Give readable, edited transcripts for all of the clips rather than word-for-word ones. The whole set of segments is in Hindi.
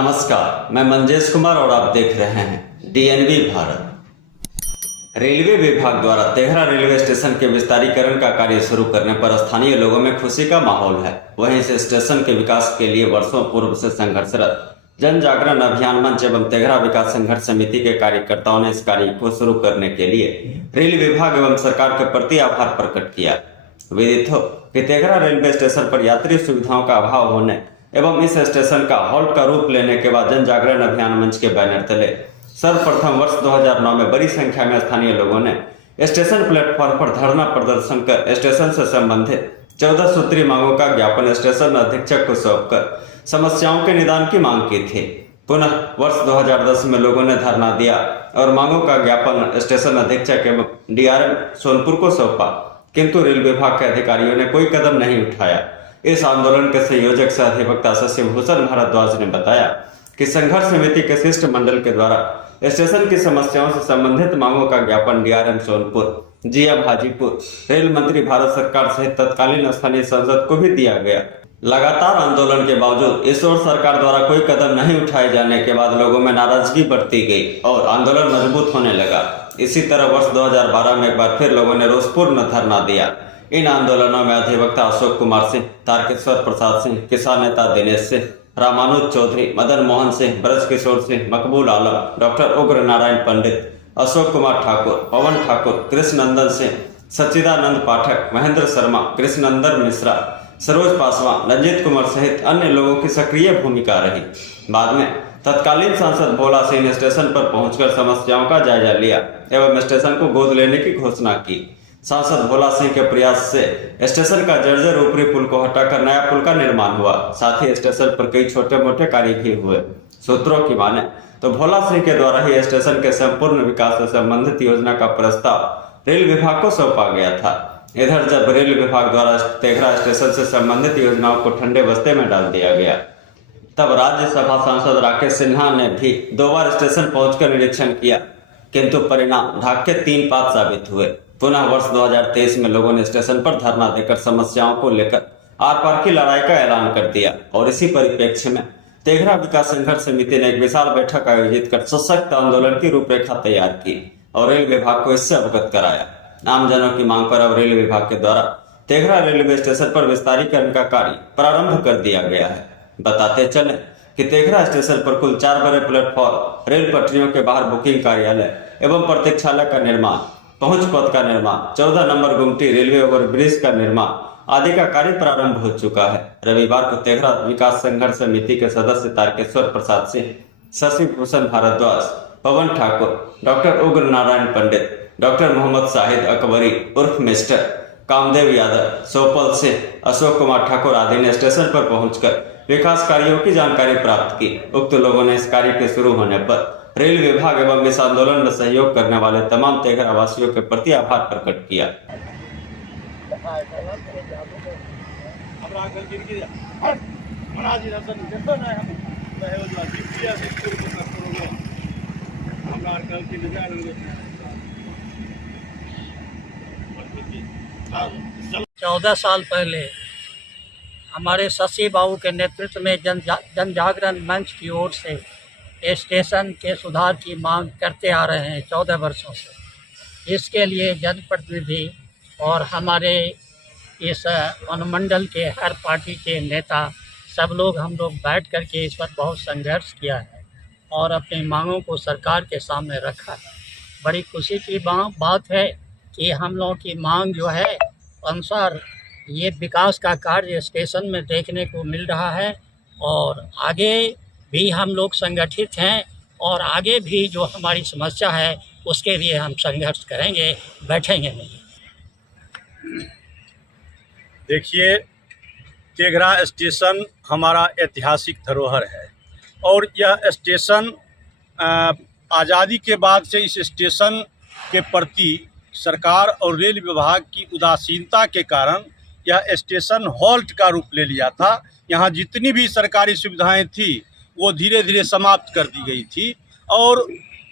नमस्कार, मैं मंजेश कुमार और आप देख रहे हैं डीएनवी भारत। रेलवे विभाग द्वारा तेघरा रेलवे स्टेशन के विस्तारीकरण का कार्य शुरू करने पर स्थानीय लोगों में खुशी का माहौल है। वहीं इस स्टेशन के विकास के लिए वर्षों पूर्व से संघर्षरत जन जागरण अभियान मंच एवं तेघरा विकास संघर्ष समिति के कार्यकर्ताओं ने इस कार्य को शुरू करने के लिए रेल विभाग एवं सरकार के प्रति आभार प्रकट किया। विदित हो कि तेघरा रेलवे स्टेशन पर यात्री सुविधाओं का अभाव होने एवं इस स्टेशन का हॉल्ट का रूप लेने के बाद जन जागरण अभियान मंच के बैनर तले सर्वप्रथम वर्ष 2009 में बड़ी संख्या में स्थानीय लोगों ने स्टेशन प्लेटफॉर्म पर धरना प्रदर्शन कर स्टेशन से संबंधित 14 सूत्री मांगों का ज्ञापन स्टेशन अधीक्षक को सौंपकर समस्याओं के निदान की मांग की थी। पुनः वर्ष 2010 में लोगों ने धरना दिया और मांगों का ज्ञापन स्टेशन अधीक्षक एवं डीआरएम सोनपुर को सौंपा, किंतु रेल विभाग के अधिकारियों ने कोई कदम नहीं उठाया। इस आंदोलन के संयोजक सह अधिवक्ता शशि भूषण भारद्वाज ने बताया कि संघर्ष समिति के शिष्टमंडल के द्वारा स्टेशन की समस्याओं से संबंधित मांगों का ज्ञापन DRM Sonpur, GM Hajipur, rail मंत्री भारत सरकार सहित तत्कालीन स्थानीय सांसद को भी दिया गया। लगातार आंदोलन के बावजूद इस ओर सरकार द्वारा कोई कदम नहीं उठाए जाने के बाद लोगों में नाराजगी बढ़ती गई और आंदोलन मजबूत होने लगा। इसी तरह वर्ष 2012 में एक बार फिर लोगों ने रोषपूर्ण धरना दिया। इन आंदोलनों में अधिवक्ता अशोक कुमार सिंह, तारकेश्वर प्रसाद सिंह, किसान नेता दिनेश सिंह, रामानुज चौधरी, मदन मोहन सिंह, ब्रज किशोर सिंह, मकबूल आलम, डॉक्टर उग्र नारायण पंडित, अशोक कुमार ठाकुर, पवन ठाकुर, कृष्णनंदन सिंह, सच्चिदानंद पाठक, महेंद्र शर्मा, कृष्णनंदन मिश्रा, सरोज पासवान, रंजीत कुमार सहित अन्य लोगों की सक्रिय भूमिका रही। बाद में तत्कालीन सांसद भोला सिंह ने स्टेशन पर पहुंचकर समस्याओं का जायजा लिया एवं स्टेशन को गोद लेने की घोषणा की। सांसद भोला सिंह के प्रयास से स्टेशन का जर्जर ऊपरी पुल को हटाकर नया पुल का निर्माण हुआ। साथ ही स्टेशन पर कई छोटे मोटे कार्य भी हुए। सूत्रों की माने तो भोला सिंह के द्वारा ही स्टेशन के संपूर्ण विकास से संबंधित योजना का प्रस्ताव रेल विभाग को सौंपा गया था। इधर जब रेल विभाग द्वारा तेघरा स्टेशन से संबंधित योजनाओं को ठंडे बस्ते में डाल दिया गया, तब राज्यसभा सांसद राकेश सिन्हा ने भी 2 बार स्टेशन पहुंचकर निरीक्षण किया, किंतु परिणाम ढाक के 3 पात साबित हुए। पुनः वर्ष 2023 में लोगों ने स्टेशन पर धरना देकर समस्याओं को लेकर आर पार की लड़ाई का ऐलान कर दिया और इसी परिप्रेक्ष्य में तेघरा विकास संघर्ष समिति ने एक विशाल बैठक आयोजित कर सशक्त आंदोलन की रूपरेखा तैयार की और रेल विभाग को इससे अवगत कराया। आमजनों की मांग पर अब रेल विभाग के द्वारा तेघरा रेलवे स्टेशन पर विस्तारीकरण का कार्य प्रारंभ कर दिया गया है। बताते चले कि तेघरा स्टेशन पर कुल 4 बड़े प्लेटफॉर्म, रेल पटरियों के बाहर बुकिंग कार्यालय एवं प्रतीक्षालय का निर्माण, पहुंच पथ का निर्माण, 14 नंबर गुमटी रेलवे ओवरब्रिज का निर्माण आदि का कार्य प्रारंभ हो चुका है। रविवार को तेघरा विकास संघर्ष समिति के सदस्य तारकेश्वर प्रसाद सिंह, शशि भूषण भारद्वाज, पवन ठाकुर, डॉक्टर उग्र नारायण पंडित, डॉक्टर मोहम्मद शाहिद अकबरी उर्फ मिस्टर, कामदेव यादव, सोपल सिंह, अशोक कुमार ठाकुर आदि ने स्टेशन पर पहुंचकर विकास कार्यों की जानकारी प्राप्त की। उक्त लोगों ने इस कार्य के शुरू होने पर रेल विभाग एवं इस आंदोलन में सहयोग करने वाले तमाम तेघरा वासियों के प्रति आभार प्रकट किया। चौदह साल पहले हमारे शशि बाबू के नेतृत्व में जन जागरण मंच की ओर से स्टेशन के सुधार की मांग करते आ रहे हैं 14 वर्षों से। इसके लिए जनप्रतिनिधि और हमारे इस अनुमंडल के हर पार्टी के नेता सब लोग हम लोग बैठ कर के इस पर बहुत संघर्ष किया है और अपनी मांगों को सरकार के सामने रखा है। बड़ी खुशी की बात है कि हम लोगों की मांग जो है अनुसार ये विकास का कार्य स्टेशन में देखने को मिल रहा है और आगे भी हम लोग संगठित हैं और आगे भी जो हमारी समस्या है उसके लिए हम संघर्ष करेंगे, बैठेंगे नहीं। देखिए, तेघरा स्टेशन हमारा ऐतिहासिक धरोहर है और यह स्टेशन आज़ादी के बाद से इस स्टेशन के प्रति सरकार और रेल विभाग की उदासीनता के कारण यह स्टेशन हॉल्ट का रूप ले लिया था। यहाँ जितनी भी सरकारी सुविधाएं थी वो धीरे धीरे समाप्त कर दी गई थी और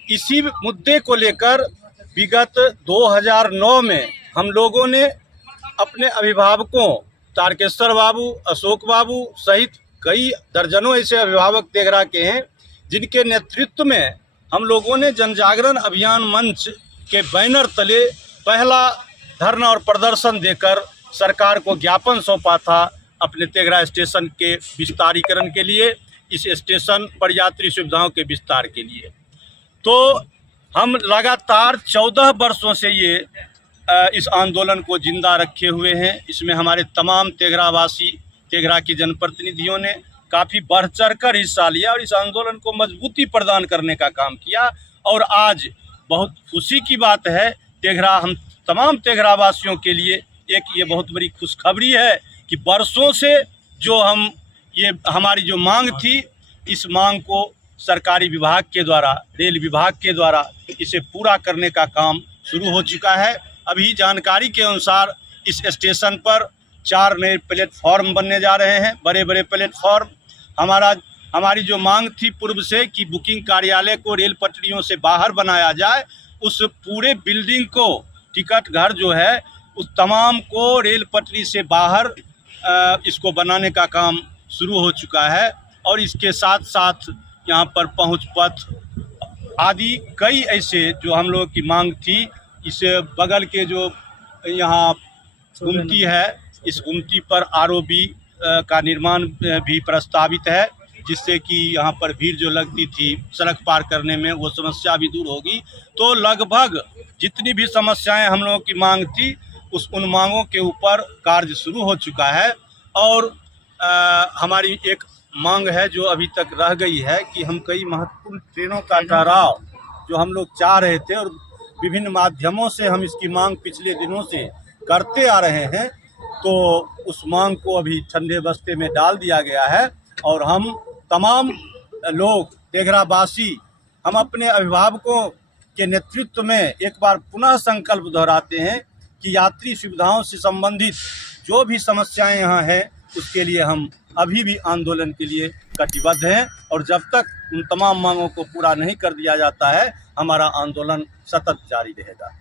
इसी मुद्दे को लेकर विगत 2009 में हम लोगों ने अपने अभिभावकों तारकेश्वर बाबू, अशोक बाबू सहित कई दर्जनों ऐसे अभिभावक तेघरा के हैं जिनके नेतृत्व में हम लोगों ने जन जागरण अभियान मंच के बैनर तले पहला धरना और प्रदर्शन देकर सरकार को ज्ञापन सौंपा था अपने तेघरा स्टेशन के विस्तारीकरण के लिए, इस स्टेशन पर यात्री सुविधाओं के विस्तार के लिए। तो हम लगातार 14 वर्षों से ये इस आंदोलन को जिंदा रखे हुए हैं। इसमें हमारे तमाम तेघरावासी, तेघरा के जनप्रतिनिधियों ने काफ़ी बढ़ चढ़ कर हिस्सा लिया और इस आंदोलन को मजबूती प्रदान करने का काम किया। और आज बहुत खुशी की बात है, तेघरा हम तमाम तेघरावासियों के लिए एक ये बहुत बड़ी खुशखबरी है कि वर्षों से जो हमारी जो मांग थी, इस मांग को सरकारी विभाग के द्वारा, रेल विभाग के द्वारा इसे पूरा करने का काम शुरू हो चुका है। अभी जानकारी के अनुसार इस स्टेशन पर 4 नए प्लेटफॉर्म बनने जा रहे हैं, बड़े बड़े प्लेटफॉर्म। हमारी जो मांग थी पूर्व से कि बुकिंग कार्यालय को रेल पटरियों से बाहर बनाया जाए, उस पूरे बिल्डिंग को, टिकट घर जो है, उस तमाम को रेल पटरी से बाहर इसको बनाने का काम शुरू हो चुका है। और इसके साथ साथ यहाँ पर पहुँच पथ आदि कई ऐसे जो हम लोगों की मांग थी, इस बगल के जो यहाँ गुमटी है, इस गुमटी पर आरओबी का निर्माण भी प्रस्तावित है, जिससे कि यहाँ पर भीड़ जो लगती थी सड़क पार करने में, वो समस्या भी दूर होगी। तो लगभग जितनी भी समस्याएं हम लोगों की मांग थी, उन मांगों के ऊपर कार्य शुरू हो चुका है। और हमारी एक मांग है जो अभी तक रह गई है कि हम कई महत्वपूर्ण ट्रेनों का ठहराव जो हम लोग चाह रहे थे और विभिन्न माध्यमों से हम इसकी मांग पिछले दिनों से करते आ रहे हैं, तो उस मांग को अभी ठंडे बस्ते में डाल दिया गया है। और हम तमाम लोग तेघरावासी, हम अपने अभिभावकों के नेतृत्व में एक बार पुनः संकल्प दोहराते हैं कि यात्री सुविधाओं से संबंधित जो भी समस्याएं यहाँ हैं, उसके लिए हम अभी भी आंदोलन के लिए कटिबद्ध हैं। और जब तक उन तमाम मांगों को पूरा नहीं कर दिया जाता है, हमारा आंदोलन सतत जारी रहेगा।